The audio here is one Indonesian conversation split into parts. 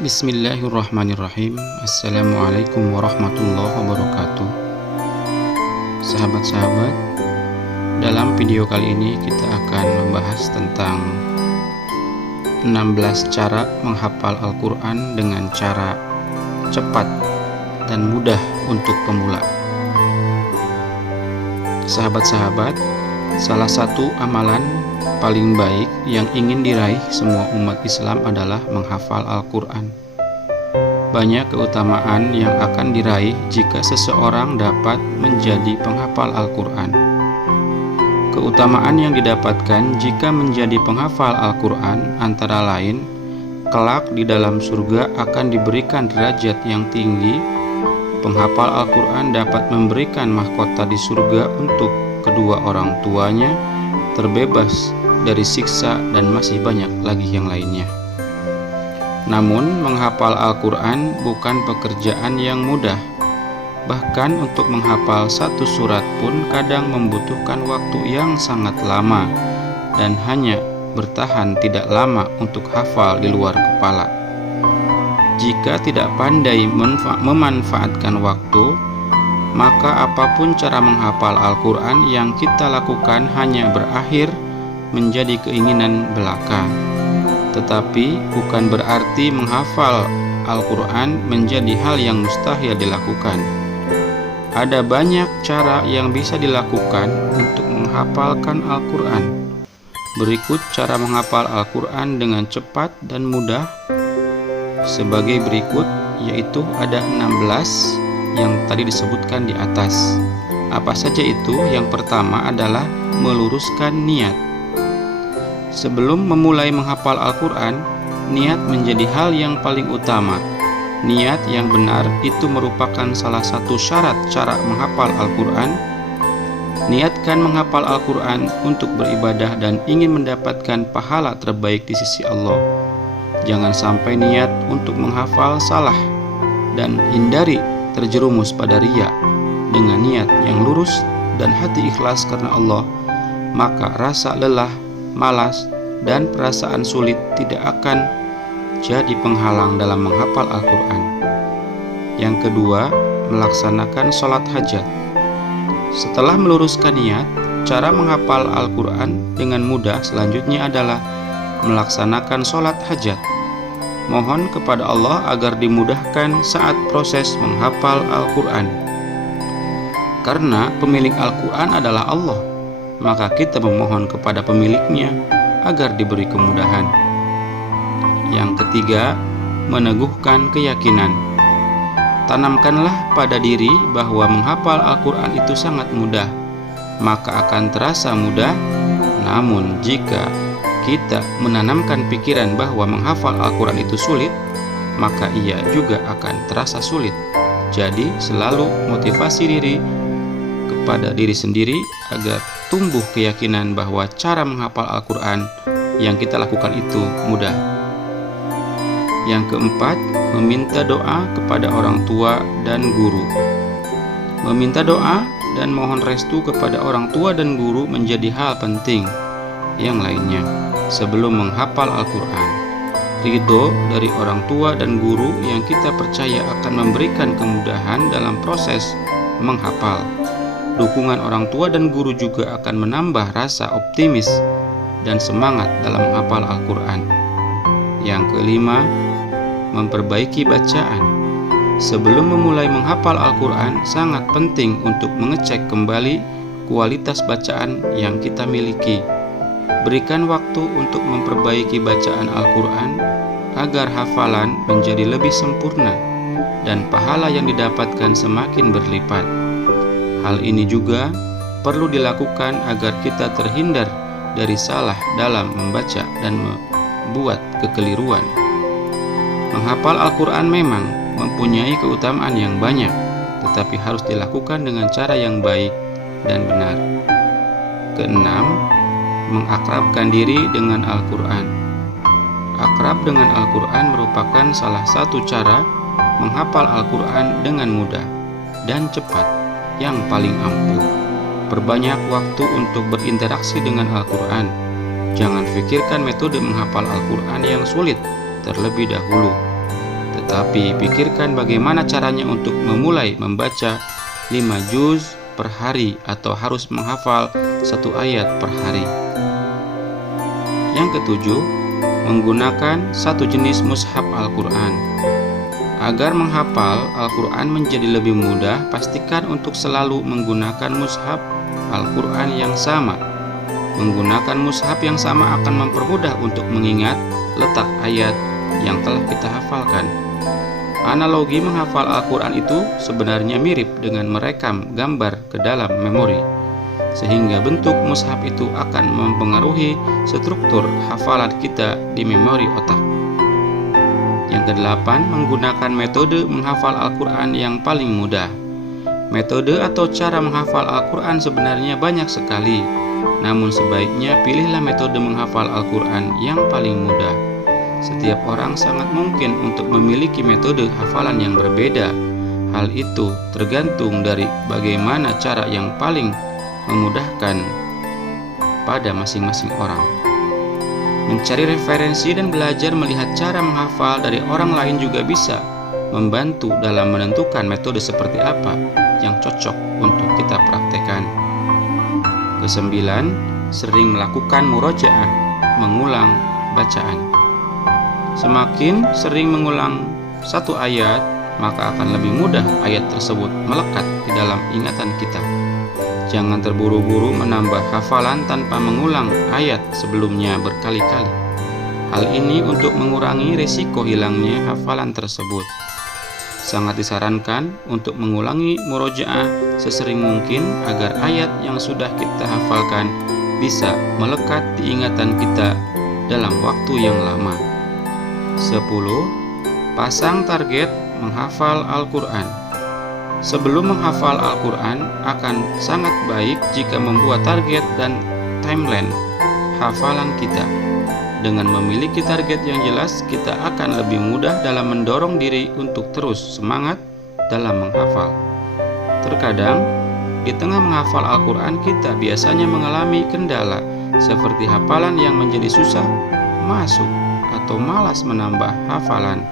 Bismillahirrahmanirrahim. Assalamualaikum warahmatullahi wabarakatuh. Sahabat-sahabat, dalam video kali ini kita akan membahas tentang 16 cara menghafal Al-Quran dengan cara cepat dan mudah untuk pemula. Sahabat-sahabat, salah satu amalan paling baik yang ingin diraih semua umat Islam adalah menghafal Al-Quran. Banyak keutamaan yang akan diraih jika seseorang dapat menjadi penghafal Al-Quran. Keutamaan yang didapatkan jika menjadi penghafal Al-Quran antara lain, kelak di dalam surga akan diberikan derajat yang tinggi. Penghafal Al-Quran dapat memberikan mahkota di surga untuk kedua orang tuanya, terbebas dari siksa, dan masih banyak lagi yang lainnya. Namun, menghafal Al-Quran bukan pekerjaan yang mudah. Bahkan untuk menghafal satu surat pun kadang membutuhkan waktu yang sangat lama dan hanya bertahan tidak lama untuk hafal di luar kepala. Jika tidak pandai memanfaatkan waktu, maka apapun cara menghafal Al-Quran yang kita lakukan hanya berakhir menjadi keinginan belaka. Tetapi bukan berarti menghafal Al-Quran menjadi hal yang mustahil dilakukan. Ada banyak cara yang bisa dilakukan untuk menghafalkan Al-Quran. Berikut cara menghafal Al-Quran dengan cepat dan mudah sebagai berikut, yaitu ada 16 yang tadi disebutkan di atas. Apa saja itu? Yang pertama adalah meluruskan niat. Sebelum memulai menghafal Al-Quran, niat menjadi hal yang paling utama. Niat yang benar itu merupakan salah satu syarat cara menghafal Al-Quran. Niatkan menghafal Al-Quran untuk beribadah dan ingin mendapatkan pahala terbaik di sisi Allah. Jangan sampai niat untuk menghafal salah, dan hindari terjerumus pada riya. Dengan niat yang lurus dan hati ikhlas karena Allah, maka rasa lelah, malas, dan perasaan sulit tidak akan jadi penghalang dalam menghafal Al-Quran. Yang kedua, melaksanakan sholat hajat. Setelah meluruskan niat, cara menghafal Al-Quran dengan mudah selanjutnya adalah melaksanakan sholat hajat. Mohon kepada Allah agar dimudahkan saat proses menghafal Al-Quran. Karena pemilik Al-Quran adalah Allah, maka kita memohon kepada pemiliknya agar diberi kemudahan. Yang ketiga, meneguhkan keyakinan. Tanamkanlah pada diri bahwa menghafal Al-Quran itu sangat mudah, maka akan terasa mudah. Namun jika kita menanamkan pikiran bahwa menghafal Al-Quran itu sulit, maka ia juga akan terasa sulit. Jadi selalu motivasi diri kepada diri sendiri agar tumbuh keyakinan bahwa cara menghafal Al-Quran yang kita lakukan itu mudah. Yang keempat, meminta doa kepada orang tua dan guru. Meminta doa dan mohon restu kepada orang tua dan guru menjadi hal penting yang lainnya sebelum menghafal Al-Quran. Ridho dari orang tua dan guru yang kita percaya akan memberikan kemudahan dalam proses menghafal. Dukungan orang tua dan guru juga akan menambah rasa optimis dan semangat dalam menghafal Al-Quran. Yang kelima, memperbaiki bacaan. Sebelum memulai menghafal Al-Quran, sangat penting untuk mengecek kembali kualitas bacaan yang kita miliki. Berikan waktu untuk memperbaiki bacaan Al-Quran agar hafalan menjadi lebih sempurna dan pahala yang didapatkan semakin berlipat. Hal ini juga perlu dilakukan agar kita terhindar dari salah dalam membaca dan membuat kekeliruan. Menghafal Al-Quran memang mempunyai keutamaan yang banyak, tetapi harus dilakukan dengan cara yang baik dan benar. Keenam, mengakrabkan diri dengan Al-Quran. Akrab dengan Al-Quran merupakan salah satu cara menghafal Al-Quran dengan mudah dan cepat yang paling ampuh. Perbanyak waktu untuk berinteraksi dengan Al-Quran. Jangan pikirkan metode menghafal Al-Quran yang sulit terlebih dahulu. Tetapi pikirkan bagaimana caranya untuk memulai membaca 5 juz per hari atau harus menghafal 1 ayat per hari. Yang ketujuh, menggunakan satu jenis mushaf Al-Quran. Agar menghafal Al-Quran menjadi lebih mudah, pastikan untuk selalu menggunakan mushaf Al-Quran yang sama. Menggunakan mushaf yang sama akan mempermudah untuk mengingat letak ayat yang telah kita hafalkan. Analogi menghafal Al-Quran itu sebenarnya mirip dengan merekam gambar ke dalam memori, sehingga bentuk mushaf itu akan mempengaruhi struktur hafalan kita di memori otak. Yang kedelapan, menggunakan metode menghafal Al-Quran yang paling mudah. Metode atau cara menghafal Al-Quran sebenarnya banyak sekali, namun sebaiknya pilihlah metode menghafal Al-Quran yang paling mudah. Setiap orang sangat mungkin untuk memiliki metode hafalan yang berbeda. Hal itu tergantung dari bagaimana cara yang paling memudahkan pada masing-masing orang. Mencari referensi dan belajar melihat cara menghafal dari orang lain juga bisa membantu dalam menentukan metode seperti apa yang cocok untuk kita praktekkan. Kesembilan, sering melakukan murojaah, mengulang bacaan. Semakin sering mengulang satu ayat, maka akan lebih mudah ayat tersebut melekat di dalam ingatan kita. Jangan terburu-buru menambah hafalan tanpa mengulang ayat sebelumnya berkali-kali. Hal ini untuk mengurangi risiko hilangnya hafalan tersebut. Sangat disarankan untuk mengulangi murojaah sesering mungkin agar ayat yang sudah kita hafalkan bisa melekat di ingatan kita dalam waktu yang lama. 10. Pasang target menghafal Al-Quran. Sebelum menghafal Al-Quran, akan sangat baik jika membuat target dan timeline hafalan kita. Dengan memiliki target yang jelas, kita akan lebih mudah dalam mendorong diri untuk terus semangat dalam menghafal. Terkadang, di tengah menghafal Al-Quran, kita biasanya mengalami kendala seperti hafalan yang menjadi susah masuk atau malas menambah hafalan.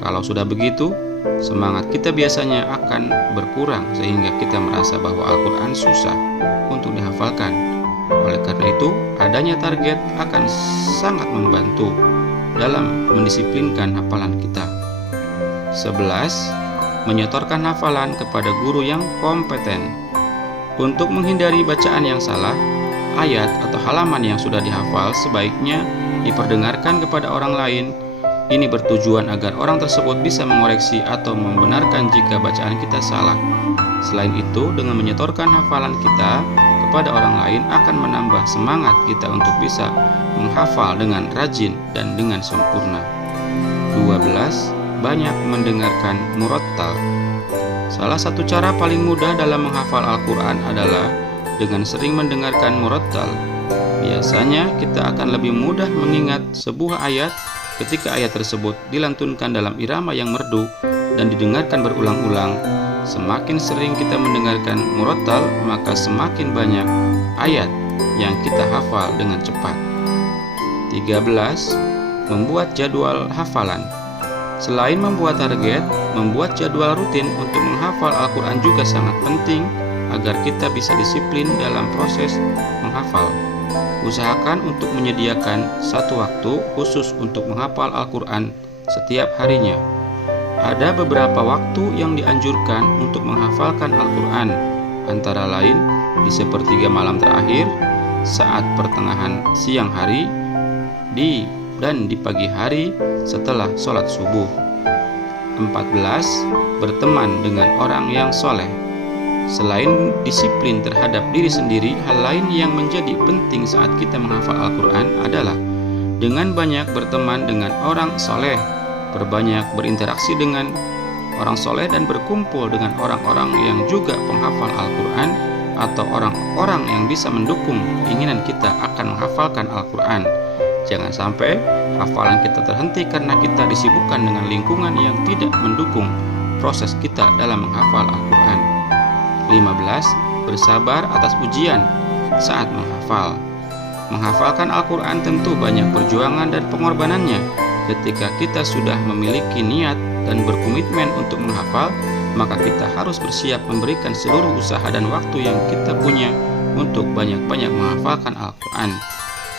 Kalau sudah begitu, semangat kita biasanya akan berkurang sehingga kita merasa bahwa Al-Quran susah untuk dihafalkan. Oleh karena itu, adanya target akan sangat membantu dalam mendisiplinkan hafalan kita. 11. Menyetorkan hafalan kepada guru yang kompeten. Untuk menghindari bacaan yang salah, ayat atau halaman yang sudah dihafal sebaiknya diperdengarkan kepada orang lain. Ini bertujuan agar orang tersebut bisa mengoreksi atau membenarkan jika bacaan kita salah. Selain itu, dengan menyetorkan hafalan kita kepada orang lain akan menambah semangat kita untuk bisa menghafal dengan rajin dan dengan sempurna. 12. Banyak mendengarkan murattal. Salah satu cara paling mudah dalam menghafal Al-Quran adalah dengan sering mendengarkan murattal. Biasanya kita akan lebih mudah mengingat sebuah ayat ketika ayat tersebut dilantunkan dalam irama yang merdu dan didengarkan berulang-ulang. Semakin sering kita mendengarkan murattal, maka semakin banyak ayat yang kita hafal dengan cepat. 13. Membuat jadwal hafalan. Selain membuat target, membuat jadwal rutin untuk menghafal Al-Quran juga sangat penting agar kita bisa disiplin dalam proses menghafal. Usahakan untuk menyediakan satu waktu khusus untuk menghafal Al-Quran setiap harinya. Ada beberapa waktu yang dianjurkan untuk menghafalkan Al-Quran, antara lain di sepertiga malam terakhir, saat pertengahan siang hari, dan di pagi hari setelah sholat subuh. 14. Berteman dengan orang yang soleh. Selain disiplin terhadap diri sendiri, hal lain yang menjadi penting saat kita menghafal Al-Quran adalah dengan banyak berteman dengan orang soleh. Perbanyak berinteraksi dengan orang soleh dan berkumpul dengan orang-orang yang juga penghafal Al-Quran atau orang-orang yang bisa mendukung keinginan kita akan menghafalkan Al-Quran. Jangan sampai hafalan kita terhenti karena kita disibukkan dengan lingkungan yang tidak mendukung proses kita dalam menghafal Al-Quran. 15. Bersabar atas ujian saat menghafal. Menghafalkan Al-Quran tentu banyak perjuangan dan pengorbanannya. Ketika kita sudah memiliki niat dan berkomitmen untuk menghafal, maka kita harus bersiap memberikan seluruh usaha dan waktu yang kita punya untuk banyak-banyak menghafalkan Al-Quran.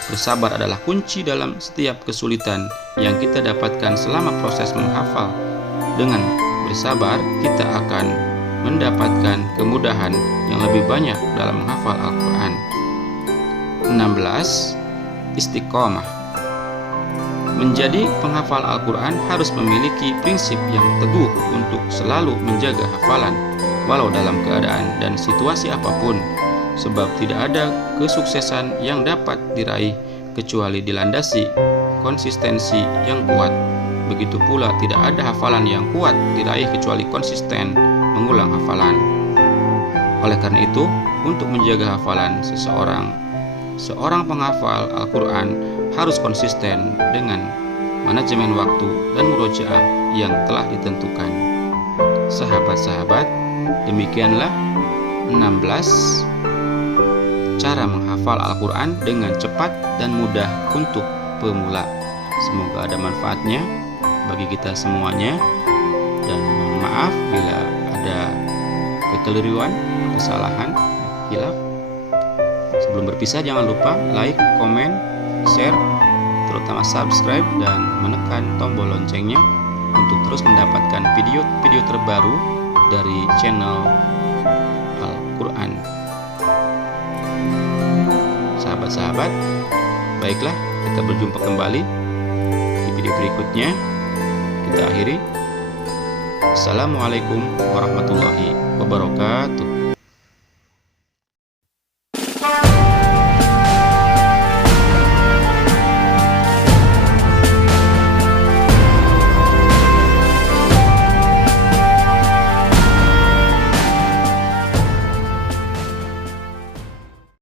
Bersabar adalah kunci dalam setiap kesulitan yang kita dapatkan selama proses menghafal. Dengan bersabar, kita akan mendapatkan kemudahan yang lebih banyak dalam menghafal Al-Quran. 16. Istiqomah. Menjadi penghafal Al-Quran harus memiliki prinsip yang teguh untuk selalu menjaga hafalan, walau dalam keadaan dan situasi apapun, sebab tidak ada kesuksesan yang dapat diraih kecuali dilandasi konsistensi yang kuat. Begitu pula tidak ada hafalan yang kuat diraih kecuali konsisten mengulang hafalan. Oleh karena itu, untuk menjaga hafalan seorang penghafal Al-Quran harus konsisten dengan manajemen waktu dan murojaah yang telah ditentukan. Sahabat-sahabat, demikianlah 16 cara menghafal Al-Quran dengan cepat dan mudah untuk pemula. Semoga ada manfaatnya bagi kita semuanya, dan mohon maaf bila ada kekeliruan, kesalahan, hilaf. Sebelum berpisah, jangan lupa like, komen, share, terutama subscribe dan menekan tombol loncengnya untuk terus mendapatkan video-video terbaru dari channel Al-Quran. Sahabat-sahabat, baiklah, kita berjumpa kembali di video berikutnya. Kita akhiri. Assalamualaikum warahmatullahi wabarakatuh.